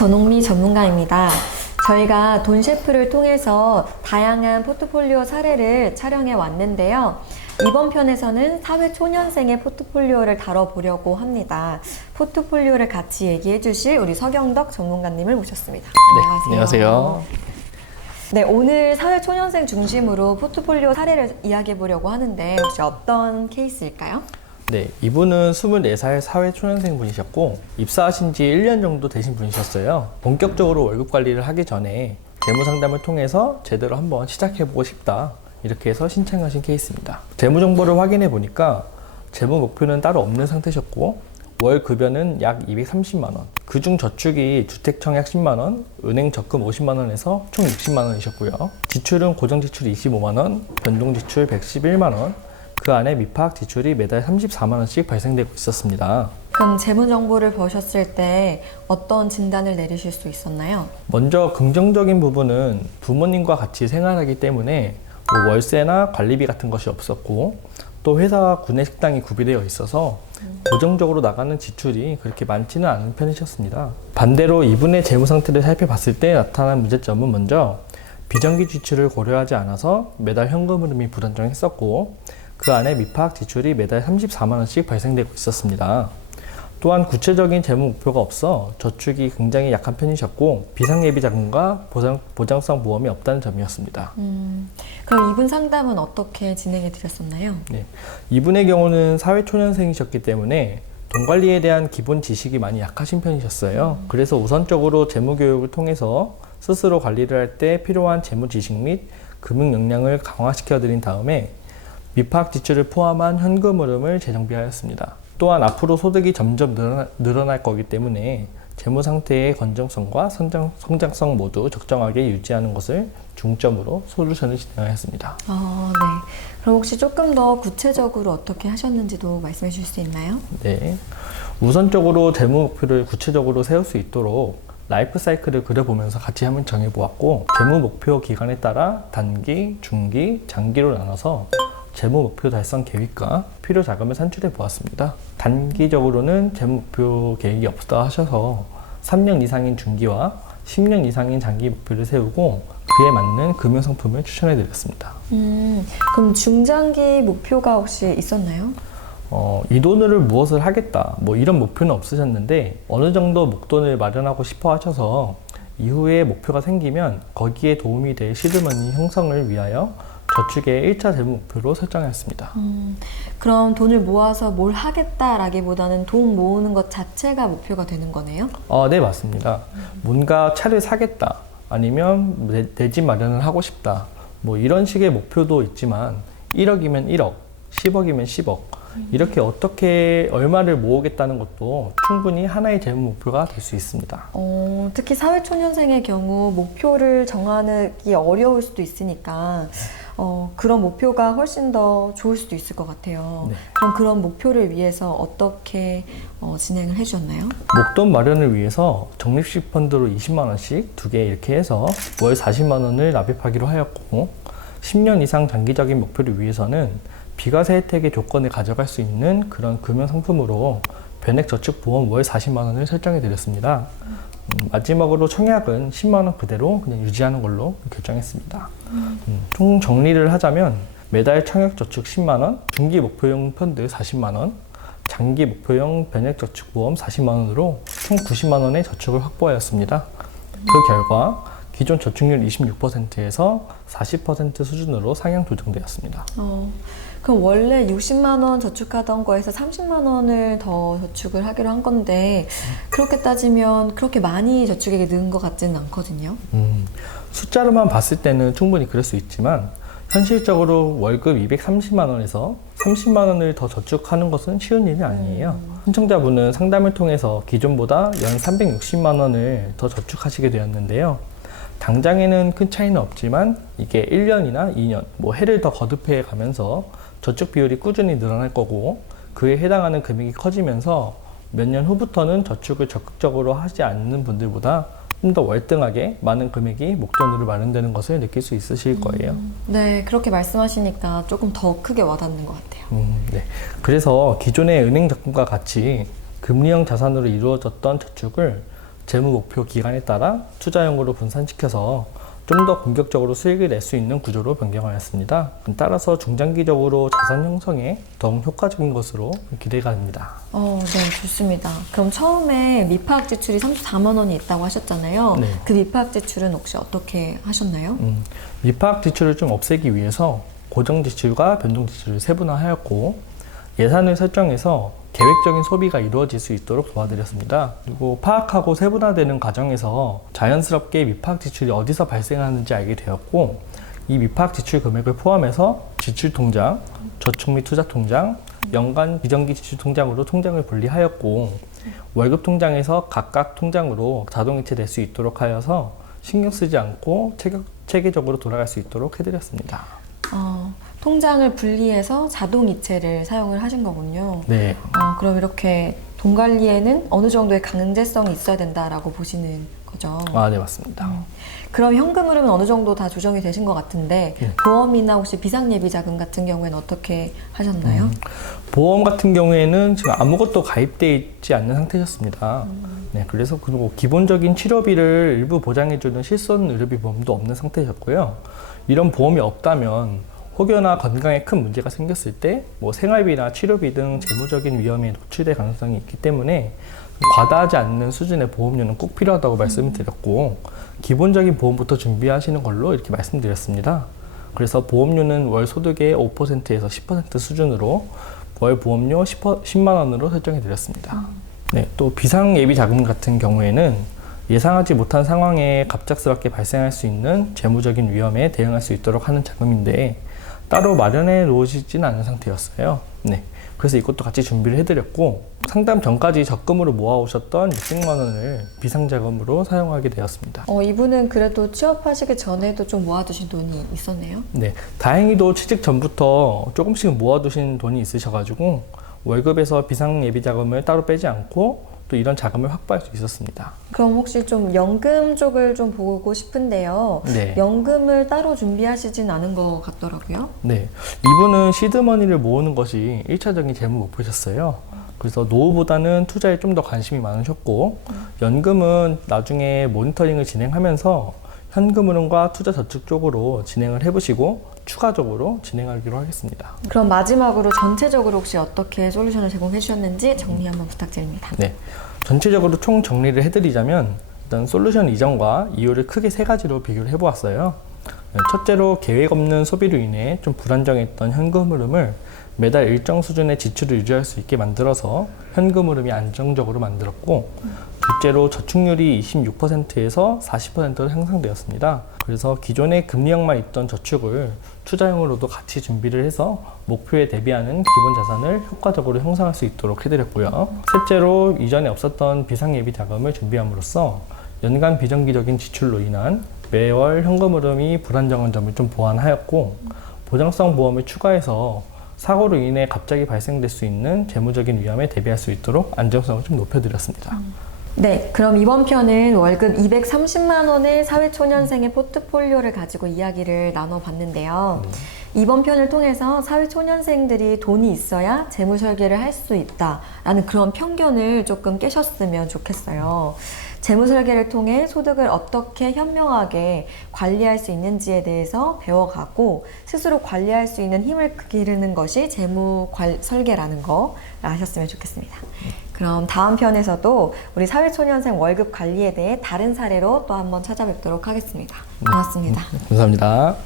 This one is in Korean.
전홍미 전문가입니다. 저희가 돈셰프를 통해서 다양한 포트폴리오 사례를 촬영해 왔는데요. 이번 편에서는 사회초년생의 포트폴리오를 다뤄보려고 합니다. 포트폴리오를 같이 얘기해 주실 우리 서경덕 전문가님을 모셨습니다. 안녕하세요. 네, 오늘 사회초년생 중심으로 포트폴리오 사례를 이야기해 보려고 하는데 혹시 어떤 케이스일까요? 네, 이분은 24살 사회초년생 분이셨고 입사하신 지 1년 정도 되신 분이셨어요. 본격적으로 월급 관리를 하기 전에 재무상담을 통해서 제대로 한번 시작해보고 싶다, 이렇게 해서 신청하신 케이스입니다. 재무정보를 확인해 보니까 재무 목표는 따로 없는 상태셨고 월 급여는 약 230만원, 그중 저축이 주택청약 10만원, 은행 적금 50만원에서 총 60만원이셨고요. 지출은 고정지출 25만원, 변동지출 111만원, 그 안에 미팍 지출이 매달 34만원씩 발생되고 있었습니다. 그럼 재무정보를 보셨을 때 어떤 진단을 내리실 수 있었나요? 먼저 긍정적인 부분은 부모님과 같이 생활하기 때문에 뭐 월세나 관리비 같은 것이 없었고 또 회사와 구내식당이 구비되어 있어서 고정적으로 나가는 지출이 그렇게 많지는 않은 편이셨습니다. 반대로 이분의 재무 상태를 살펴봤을 때 나타난 문제점은 먼저 비정기 지출을 고려하지 않아서 매달 현금 흐름이 불안정했었고 그 안에 미팍 지출이 매달 34만원씩 발생되고 있었습니다. 또한 구체적인 재무 목표가 없어 저축이 굉장히 약한 편이셨고 비상예비 자금과 보장성 보험이 없다는 점이었습니다. 그럼 이분 상담은 어떻게 진행해 드렸었나요? 네, 이분의 경우는 사회초년생이셨기 때문에 돈 관리에 대한 기본 지식이 많이 약하신 편이셨어요. 그래서 우선적으로 재무 교육을 통해서 스스로 관리를 할 때 필요한 재무 지식 및 금융 역량을 강화시켜 드린 다음에 미팍 지출을 포함한 현금 흐름을 재정비하였습니다. 또한 앞으로 소득이 점점 늘어날 거기 때문에 재무 상태의 건전성과 성장성 모두 적정하게 유지하는 것을 중점으로 솔루션을 진행하였습니다. 네. 그럼 혹시 조금 더 구체적으로 어떻게 하셨는지도 말씀해 주실 수 있나요? 네. 우선적으로 재무 목표를 구체적으로 세울 수 있도록 라이프 사이클을 그려보면서 같이 한번 정해보았고 재무 목표 기간에 따라 단기, 중기, 장기로 나눠서 재무 목표 달성 계획과 필요 자금을 산출해 보았습니다. 단기적으로는 재무 목표 계획이 없다 하셔서 3년 이상인 중기와 10년 이상인 장기 목표를 세우고 그에 맞는 금융상품을 추천해 드렸습니다. 그럼 중장기 목표가 혹시 있었나요? 이 돈으로 무엇을 하겠다, 뭐 이런 목표는 없으셨는데 어느 정도 목돈을 마련하고 싶어 하셔서 이후에 목표가 생기면 거기에 도움이 될 시드머니 형성을 위하여 저축의 1차 재무 목표로 설정했습니다. 그럼 돈을 모아서 뭘 하겠다라기보다는 돈 모으는 것 자체가 목표가 되는 거네요? 네, 맞습니다. 뭔가 차를 사겠다, 아니면 내 집 마련을 하고 싶다, 뭐 이런 식의 목표도 있지만 1억이면 1억, 10억이면 10억, 이렇게 어떻게 얼마를 모으겠다는 것도 충분히 하나의 재무 목표가 될 수 있습니다. 특히 사회초년생의 경우 목표를 정하기 어려울 수도 있으니까 그런 목표가 훨씬 더 좋을 수도 있을 것 같아요. 네. 그럼 그런 목표를 위해서 어떻게 진행을 해주셨나요? 목돈 마련을 위해서 적립식 펀드로 20만 원씩 2개 이렇게 해서 월 40만 원을 납입하기로 하였고 10년 이상 장기적인 목표를 위해서는 비과세 혜택의 조건을 가져갈 수 있는 그런 금융상품으로 변액저축보험 월 40만 원을 설정해 드렸습니다. 마지막으로 청약은 10만 원 그대로 그냥 유지하는 걸로 결정했습니다. 총 정리를 하자면 매달 청약저축 10만 원, 중기 목표용 펀드 40만 원, 장기 목표용 변액저축보험 40만 원으로 총 90만 원의 저축을 확보하였습니다. 그 결과 기존 저축률 26%에서 40% 수준으로 상향 조정되었습니다. 그럼 원래 60만 원 저축하던 거에서 30만 원을 더 저축을 하기로 한 건데 그렇게 따지면 그렇게 많이 저축액이 는 것 같지는 않거든요. 숫자로만 봤을 때는 충분히 그럴 수 있지만 현실적으로 월급 230만 원에서 30만 원을 더 저축하는 것은 쉬운 일이 아니에요. 신청자분은 상담을 통해서 기존보다 연 360만 원을 더 저축하시게 되었는데요. 당장에는 큰 차이는 없지만 이게 1년이나 2년, 뭐 해를 더 거듭해 가면서 저축 비율이 꾸준히 늘어날 거고 그에 해당하는 금액이 커지면서 몇 년 후부터는 저축을 적극적으로 하지 않는 분들보다 좀 더 월등하게 많은 금액이 목돈으로 마련되는 것을 느낄 수 있으실 거예요. 네, 그렇게 말씀하시니까 조금 더 크게 와닿는 것 같아요. 네. 그래서 기존의 은행 적금과 같이 금리형 자산으로 이루어졌던 저축을 재무 목표 기간에 따라 투자용으로 분산시켜서 좀 더 공격적으로 수익을 낼 수 있는 구조로 변경하였습니다. 따라서 중장기적으로 자산 형성에 더욱 효과적인 것으로 기대가 됩니다. 네, 좋습니다. 그럼 처음에 미파악 지출이 34만 원이 있다고 하셨잖아요. 네. 그 미파악 지출은 혹시 어떻게 하셨나요? 미파악 지출을 좀 없애기 위해서 고정 지출과 변동 지출을 세분화하였고 예산을 설정해서 계획적인 소비가 이루어질 수 있도록 도와드렸습니다. 그리고 파악하고 세분화되는 과정에서 자연스럽게 미파악 지출이 어디서 발생하는지 알게 되었고 이 미파악 지출 금액을 포함해서 지출 통장, 저축 및 투자 통장, 연간 비정기 지출 통장으로 통장을 분리하였고 월급 통장에서 각각 통장으로 자동 이체될 수 있도록 하여서 신경 쓰지 않고 체계적으로 돌아갈 수 있도록 해드렸습니다. 통장을 분리해서 자동 이체를 사용을 하신 거군요. 네. 그럼 이렇게 돈 관리에는 어느 정도의 강제성이 있어야 된다라고 보시는 거죠? 네, 맞습니다. 그럼 현금 흐름은 어느 정도 다 조정이 되신 것 같은데 보험이나 혹시 비상예비 자금 같은 경우에는 어떻게 하셨나요? 보험 같은 경우에는 지금 아무것도 가입되어 있지 않는 상태였습니다. 네, 그래서 그리고 기본적인 치료비를 일부 보장해주는 실손 의료비 보험도 없는 상태였고요. 이런 보험이 없다면 혹여나 건강에 큰 문제가 생겼을 때 생활비나 치료비 등 재무적인 위험에 노출될 가능성이 있기 때문에 과다하지 않는 수준의 보험료는 꼭 필요하다고 말씀을 드렸고 기본적인 보험부터 준비하시는 걸로 이렇게 말씀드렸습니다. 그래서 보험료는 월 소득의 5%에서 10% 수준으로 월 보험료 10만 원으로 설정해 드렸습니다. 네, 또 비상 예비 자금 같은 경우에는 예상하지 못한 상황에 갑작스럽게 발생할 수 있는 재무적인 위험에 대응할 수 있도록 하는 자금인데 따로 마련해 놓으시지는 않은 상태였어요. 네, 그래서 이것도 같이 준비를 해드렸고 상담 전까지 적금으로 모아오셨던 600만 원을 비상자금으로 사용하게 되었습니다. 이분은 그래도 취업하시기 전에도 좀 모아두신 돈이 있었네요? 네, 다행히도 취직 전부터 조금씩 모아두신 돈이 있으셔가지고 월급에서 비상예비자금을 따로 빼지 않고 또 이런 자금을 확보할 수 있었습니다. 그럼 혹시 좀 연금 쪽을 좀 보고 싶은데요. 네. 연금을 따로 준비하시진 않은 것 같더라고요. 네, 이분은 시드머니를 모으는 것이 1차적인 재무 목표셨어요. 그래서 노후보다는 투자에 좀 더 관심이 많으셨고 연금은 나중에 모니터링을 진행하면서 현금 흐름과 투자 저축 쪽으로 진행을 해보시고 추가적으로 진행하기로 하겠습니다. 그럼 마지막으로 전체적으로 혹시 어떻게 솔루션을 제공해 주셨는지 정리 한번 부탁드립니다. 네, 전체적으로 총 정리를 해드리자면 일단 솔루션 이전과 이후를 크게 세 가지로 비교를 해보았어요. 첫째로 계획 없는 소비로 인해 좀 불안정했던 현금 흐름을 매달 일정 수준의 지출을 유지할 수 있게 만들어서 현금 흐름이 안정적으로 만들었고 둘째로 저축률이 26%에서 40%로 향상되었습니다. 그래서 기존에 금리형만 있던 저축을 투자형으로도 같이 준비를 해서 목표에 대비하는 기본 자산을 효과적으로 형성할 수 있도록 해드렸고요. 셋째로 이전에 없었던 비상예비 자금을 준비함으로써 연간 비정기적인 지출로 인한 매월 현금 흐름이 불안정한 점을 좀 보완하였고 보장성 보험을 추가해서 사고로 인해 갑자기 발생될 수 있는 재무적인 위험에 대비할 수 있도록 안정성을 좀 높여드렸습니다. 네, 그럼 이번 편은 월급 230만 원의 사회초년생의 포트폴리오를 가지고 이야기를 나눠봤는데요. 이번 편을 통해서 사회초년생들이 돈이 있어야 재무설계를 할 수 있다라는 그런 편견을 조금 깨셨으면 좋겠어요. 재무설계를 통해 소득을 어떻게 현명하게 관리할 수 있는지에 대해서 배워가고 스스로 관리할 수 있는 힘을 기르는 것이 재무설계라는 거 아셨으면 좋겠습니다. 그럼 다음 편에서도 우리 사회초년생 월급 관리에 대해 다른 사례로 또 한번 찾아뵙도록 하겠습니다. 고맙습니다. 감사합니다.